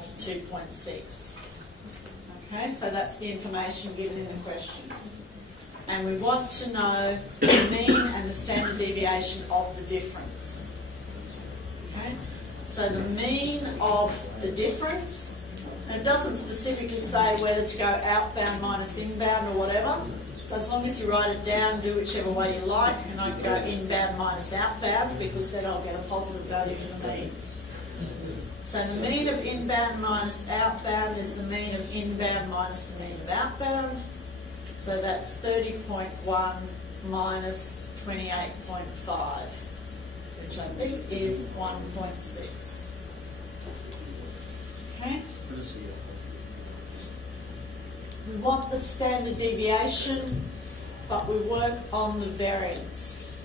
of 2.6. Okay, so that's the information given in the question. And we want to know the mean and the standard deviation of the difference. Okay, so the mean of the difference, and it doesn't specifically say whether to go outbound minus inbound or whatever. So as long as you write it down, do whichever way you like, and I can go inbound minus outbound because then I'll get a positive value for the mean. So the mean of inbound minus outbound is the mean of inbound minus the mean of outbound. So that's 30.1 minus 28.5, which I think is 1.6. Okay? We want the standard deviation, but we work on the variance.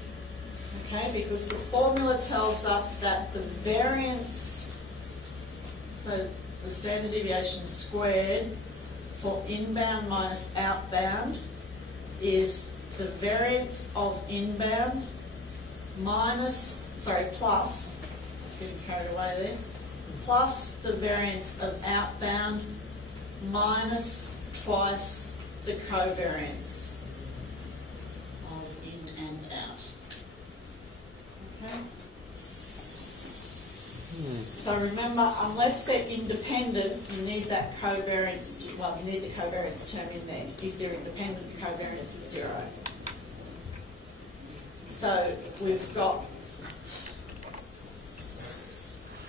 Okay? Because the formula tells us that the variance, so the standard deviation squared for inbound minus outbound is the variance of inbound plus, let's get carried away there, plus the variance of outbound minus twice the covariance of in and out. Okay? So remember, unless they're independent, you need that covariance, you need the covariance term in there. If they're independent, the covariance is 0. So we've got,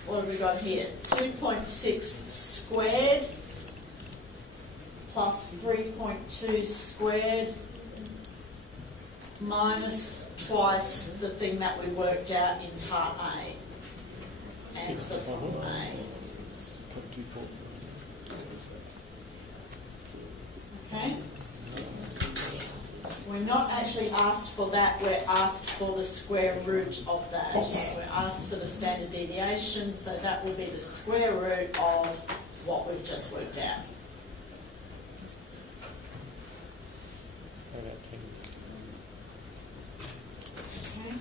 what have we got here? 2.6 squared plus 3.2 squared minus twice the thing that we worked out in part A. Answer from A. Okay? We're not actually asked for that, we're asked for the square root of that. We're asked for the standard deviation, so that will be the square root of what we've just worked out. Okay.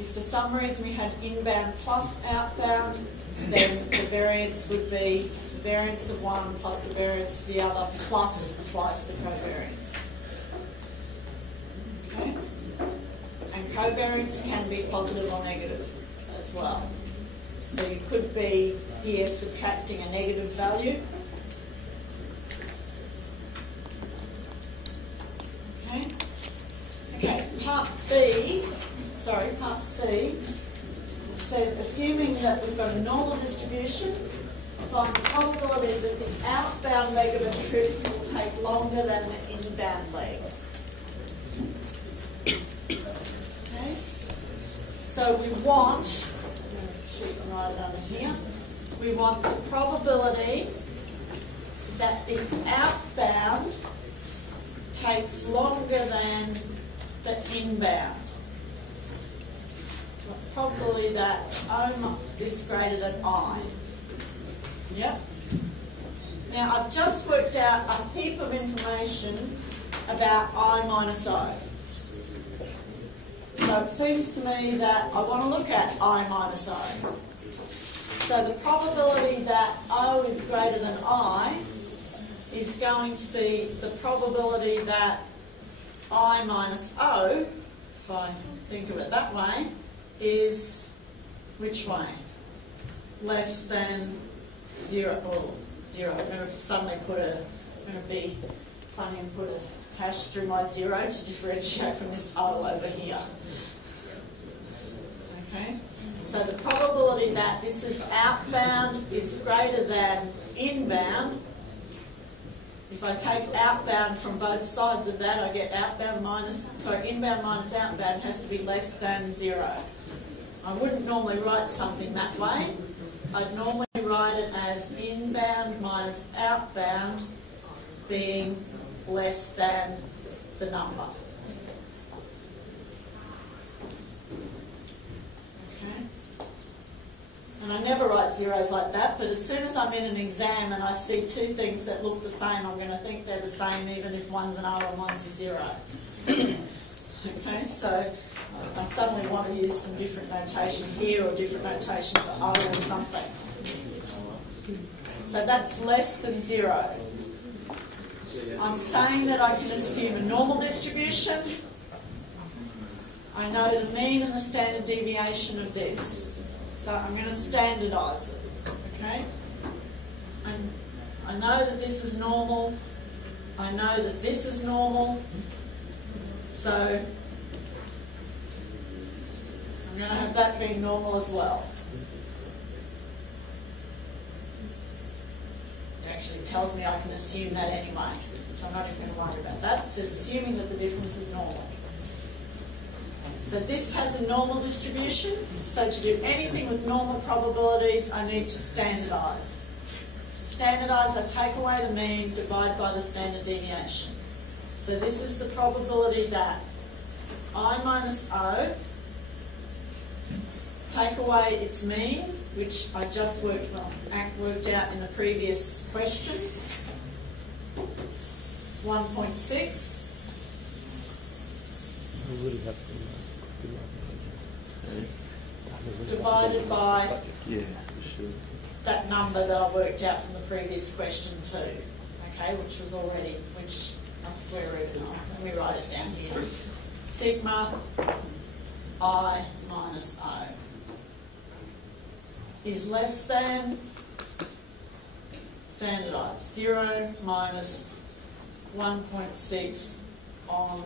If for some reason we had inbound plus outbound, then the variance would be the variance of one plus the variance of the other plus twice the covariance. Okay? And covariance can be positive or negative as well. So you could be here subtracting a negative value. Okay? Okay, part C says, assuming that we've got a normal distribution, find the probability that the outbound leg of a trip will take longer than the inbound leg. Okay? So we want, write it under here, we want the probability that the outbound takes longer than the inbound. The probability that O is greater than I. Yep. Now I've just worked out a heap of information about I minus O. So it seems to me that I want to look at I minus O. So the probability that O is greater than I is going to be the probability that I minus O, if I think of it that way, is which way? Less than 0, or 0. I'm going to suddenly I'm going to be funny and put a hash through my 0 to differentiate from this O over here. Okay? So the probability that this is outbound is greater than inbound. If I take outbound from both sides of that, I get inbound minus outbound has to be less than 0. I wouldn't normally write something that way. I'd normally write it as inbound minus outbound being less than the number. Okay? And I never write zeros like that, but as soon as I'm in an exam and I see two things that look the same, I'm going to think they're the same even if one's an O and one's a 0. Okay, so I suddenly want to use some different notation here or different notation for O or something. So that's less than 0. I'm saying that I can assume a normal distribution. I know the mean and the standard deviation of this. So I'm going to standardise it. Okay? I know that this is normal. I know that this is normal. So I'm going to have that being normal as well. It actually tells me I can assume that anyway. So I'm not even going to worry about that. It says assuming that the difference is normal. So this has a normal distribution. So to do anything with normal probabilities, I need to standardise. To standardise, I take away the mean, divide by the standard deviation. So this is the probability that I minus O, take away its mean, which I just worked out in the previous question, 1.6. Divided by that number that I worked out from the previous question too, okay, which I'll square root it off. Let me write it down here. Sigma I minus O is less than, standardised, 0 minus 1.6 on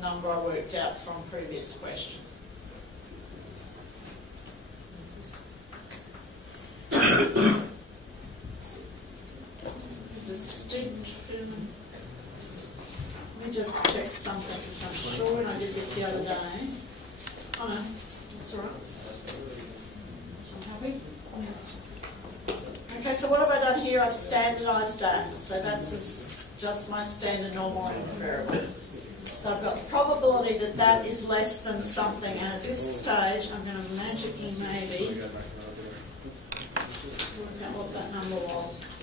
number I worked out from previous question. Let me just check something because I'm sure when I did this the other day. Oh no, that's all right. I'm happy. Okay, so what have I done here? I've standardised that. So that's just my standard normal and variable. So I've got the probability that that is less than something, and at this stage I'm going to magically maybe work out what that number was.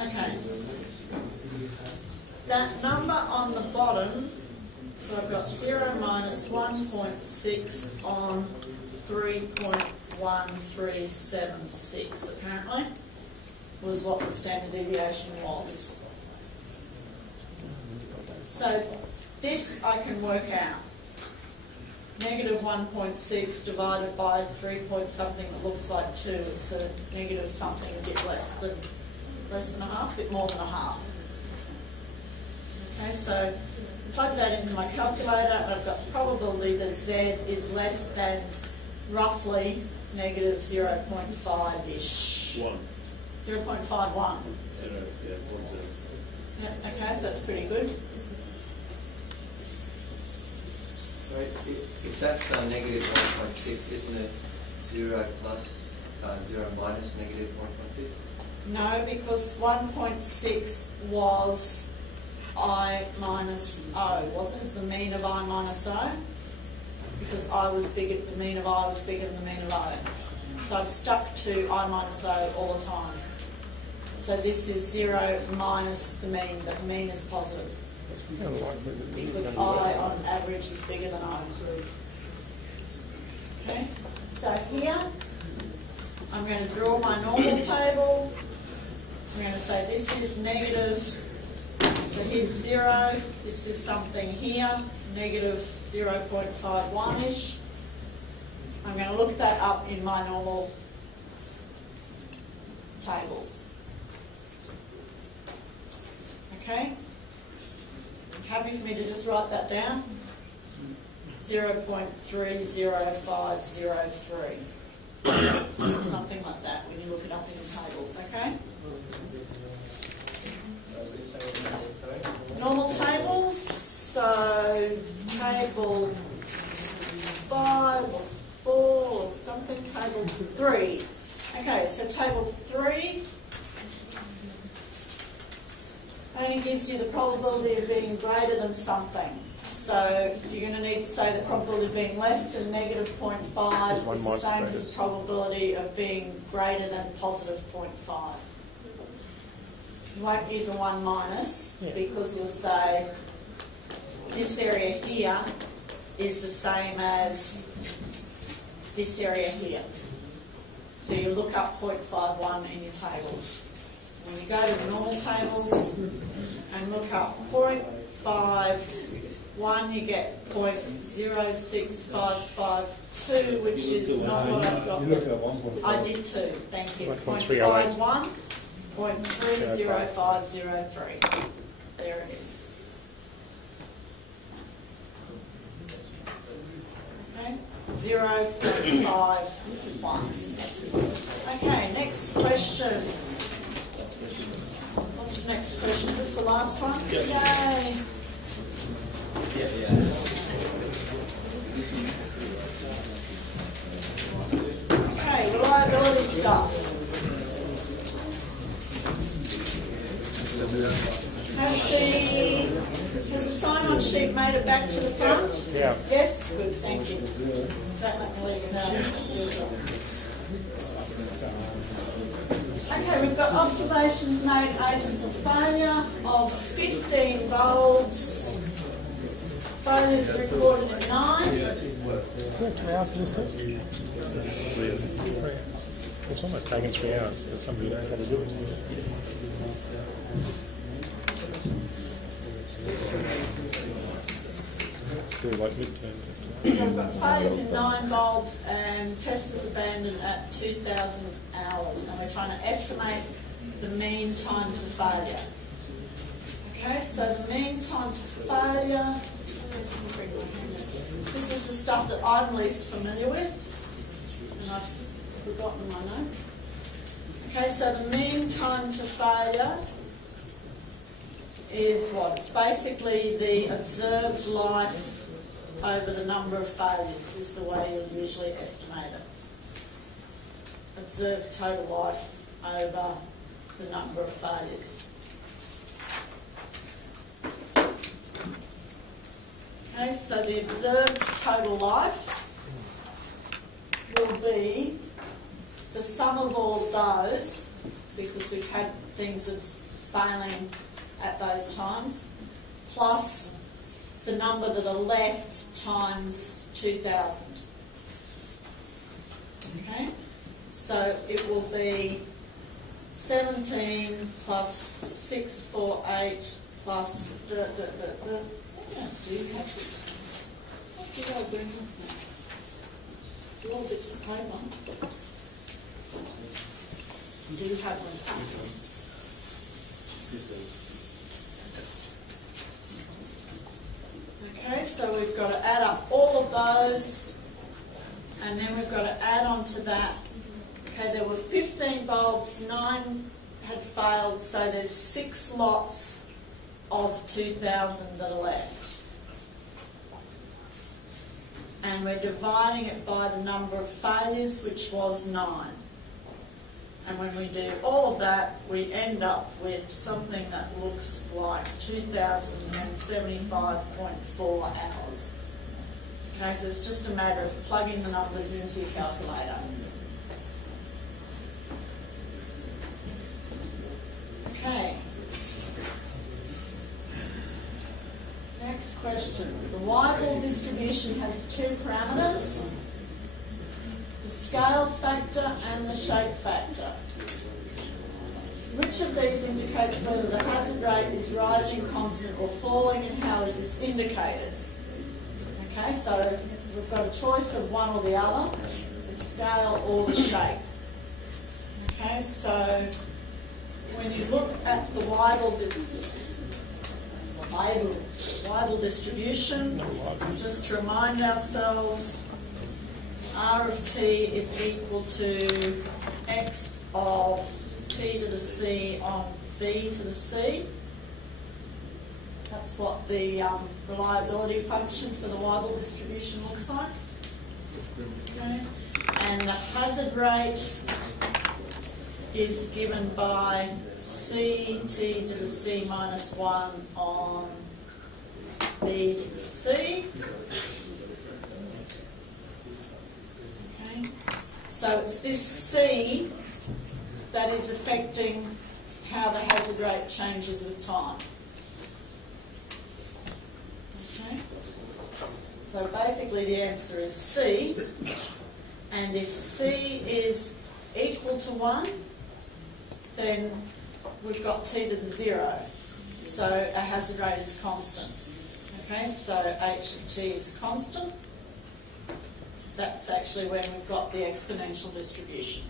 Okay. That number on the bottom, so I've got 0 minus 1.6 on 3.1376 apparently, was what the standard deviation was. So this I can work out. Negative 1.6 divided by 3 point something that looks like 2. It's a negative something a bit less than a half, a bit more than a half. Okay, so plug that into my calculator and I've got the probability that Z is less than roughly negative 0.5-ish. 0.51. Yep, okay, so that's pretty good. So if that's negative 1.6, isn't it 0 plus 0 minus negative 1.6? No, because 1.6 was I minus O, wasn't it? It was the mean of I minus O, because I was bigger, the mean of I was bigger than the mean of O. So I've stuck to I minus O all the time. So this is 0 minus the mean, but the mean is positive. Because I on average is bigger than O. Okay, so here I'm going to draw my normal table. I'm going to say this is negative, so here's 0, this is something here, negative 0.51-ish. I'm going to look that up in my normal tables. Okay? Happy for me to just write that down? 0.30503. Something like that when you look it up in the tables, okay? Normal tables, so table 5 or 4 or something, table 3. Okay, so table 3 only gives you the probability of being greater than something. So you're going to need to say the probability of being less than negative 0.5 is the same as the probability of being greater than positive 0.5. You won't use a 1 minus because you'll say this area here is the same as this area here. So you look up 0.51 in your table. When you go to the normal tables and look up 0.51, you get 0.06552, which is not what I've got. I did too, thank you. 0.51, 0.30503. There it is. Okay, 0.51. Okay, next question. What's the next question? Is this the last one? Yay! Okay, reliability stuff. Has the sign-on sheet made it back to the front? Yeah. Yes? Good, thank you. Don't let me leave it now. Okay, we've got observations made agents of failure of 15 bulbs. Failures recorded in 9. It's almost taken 3 hours for somebody to know how to do it. Feel like midterm. So we've got failures in 9 bulbs and testers abandoned at 2,000 hours, and we're trying to estimate the mean time to failure. Okay, so the mean time to failure, this is the stuff that I'm least familiar with, and I've forgotten my notes. Okay, so the mean time to failure is what? It's basically the observed life over the number of failures is the way you'll usually estimate it. Observed total life over the number of failures. Okay, so the observed total life will be the sum of all of those, because we've had things failing at those times, plus the number that are left times 2,000. Okay, so it will be 17 plus 648 plus I do have this. What did I bring with me? Little bits of paper. Do you have one? Okay, so we've got to add up all of those, and then we've got to add on to that. Okay, there were 15 bulbs, 9 had failed, so there's 6 lots of 2,000 that are left. And we're dividing it by the number of failures, which was 9. And when we do all of that, we end up with something that looks like 2,075.4 hours. Okay, so it's just a matter of plugging the numbers into your calculator. Okay. Next question. The Weibull distribution has 2 parameters. The scale factor and the shape factor. Which of these indicates whether the hazard rate is rising, constant or falling, and how is this indicated? Okay, so we've got a choice of one or the other, the scale or the shape. Okay, so when you look at the Weibull distribution, just to remind ourselves, R of t is equal to x of t to the c on b to the c. That's what the reliability function for the Weibull distribution looks like. Okay. And the hazard rate is given by c t to the c minus 1 on B to the C. Okay, so it's this C that is affecting how the hazard rate changes with time. Okay, so basically the answer is C, and if C is equal to 1, then we've got T to the 0, so our hazard rate is constant. Okay, so H of T is constant. That's actually when we've got the exponential distribution.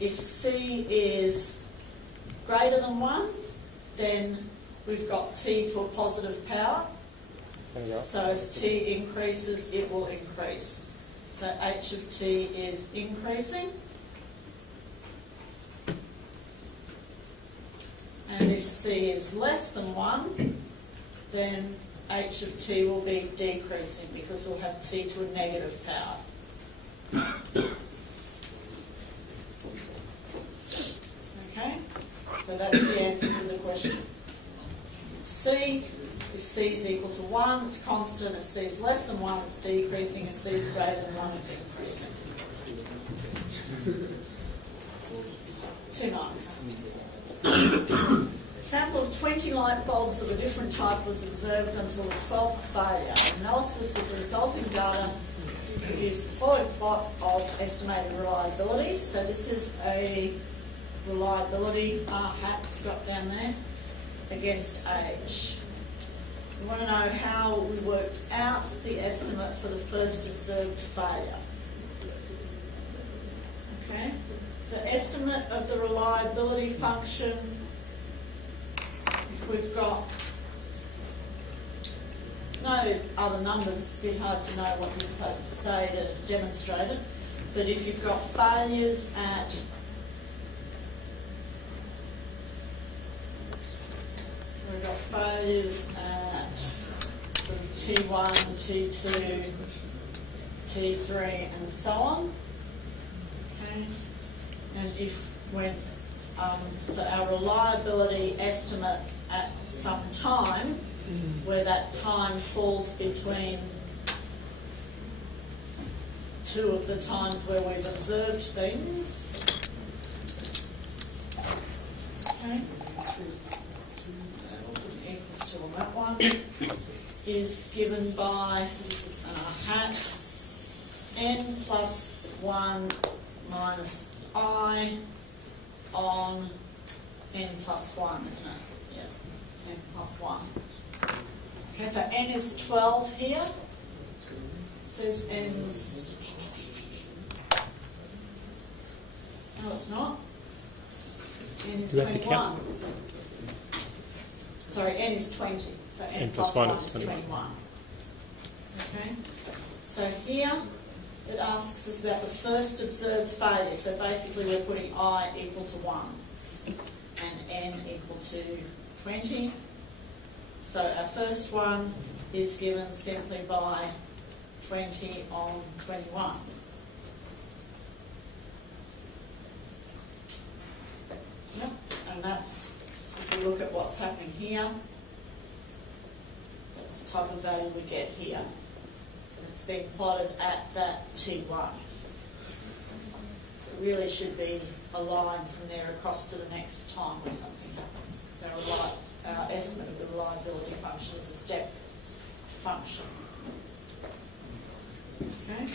If C is greater than 1, then we've got T to a positive power. So as T increases, it will increase. So H of T is increasing. And if C is less than 1, then H of T will be decreasing because we'll have T to a negative power. Okay, so that's the answer to the question. C, if C is equal to 1, it's constant. If C is less than 1, it's decreasing. If C is greater than 1, it's increasing. 2 marks. A sample of 20 light bulbs of a different type was observed until the 12th failure. Analysis of the resulting data produced the following plot of estimated reliability. So this is a reliability hat it's got down there against age. We want to know how we worked out the estimate for the first observed failure. Okay, the estimate of the reliability function, if we've got no other numbers, it's a bit hard to know what you're supposed to say to demonstrate it, but if you've got failures at we've got failures at sort of T1, T2, T3 and so on. Okay, and if when so our reliability estimate at some time, where that time falls between 2 of the times where we've observed things. Okay. Equals to on that one is given by, so this is hat, n plus 1 minus I on n plus 1, isn't it? Yeah, n plus 1. Okay, so n is 12 here. It says n's... No, it's not. N is 21. Sorry, n is 20. So n plus 1 is 21. Okay, so here it asks us about the first observed failure. So basically we're putting I equal to 1 and n equal to 20. So our first one is given simply by 20 on 21. Yep, and that's, if you look at what's happening here, that's the type of value we get here. And it's being plotted at that T1. It really should be a line from there across to the next time where something happens. So our estimate of the reliability function is a step function. Okay?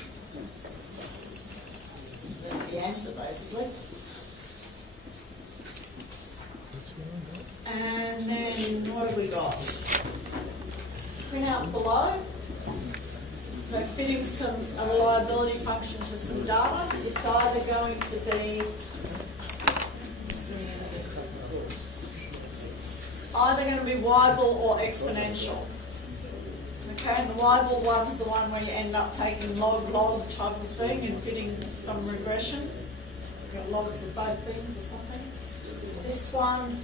That's the answer, basically. And then what have we got? Print out below. So fitting a reliability function to some data. It's either going to be Weibull or exponential. Okay, and the Weibull one is the one where you end up taking log type of thing and fitting some regression. You've got logs of both things or something. This one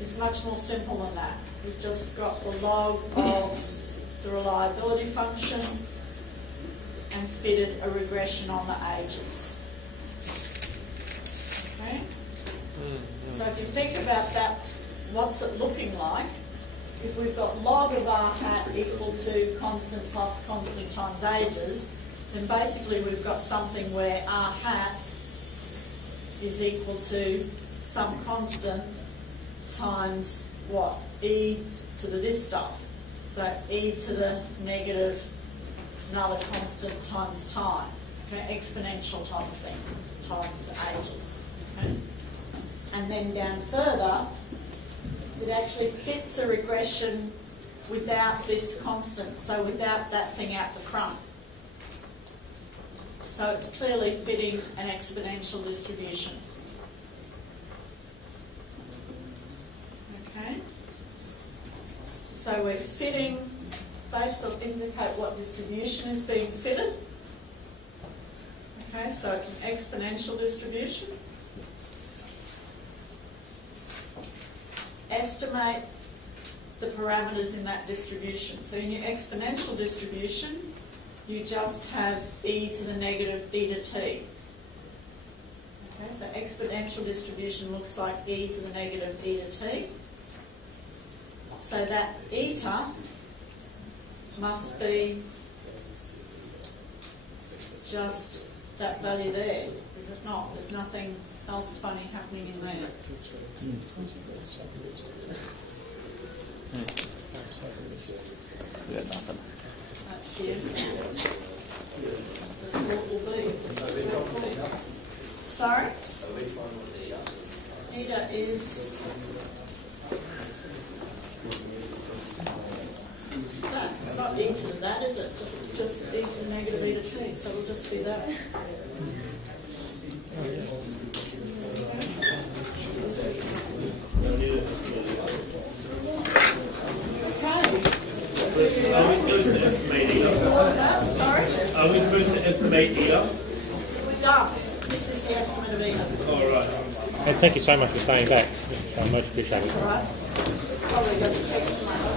is much more simple than that. We've just got the log of the reliability function and fitted a regression on the ages. Okay? So if you think about that, what's it looking like? if we've got log of r hat equal to constant plus constant times ages, then basically we've got something where r hat is equal to some constant times what? E to the this stuff. So e to the negative another constant times time. Okay, exponential type of thing, times the ages. Okay? And then down further, it actually fits a regression without this constant, so without that thing out the front. So it's clearly fitting an exponential distribution. Okay? So we're fitting, based on indicate what distribution is being fitted. Okay, so it's an exponential distribution. Estimate the parameters in that distribution. So in your exponential distribution, you just have e to the negative e to t. Okay, so exponential distribution looks like e to the negative e to t. So that eta must be just that value there, is it not? There's nothing else funny happening in there. Yeah, nothing. That's the end. That's what it will be. Sorry? Which one was Eta? Eta is that. It's not e to that, is it? Because it's just e to the negative e to t, so it'll just be that. Are we supposed to estimate eta? Sorry? Are we supposed to estimate eta? We're done. This is the estimate of eta. All right. Thank you so much for staying back. It's much appreciated. That's all right. Probably got the text in my husband.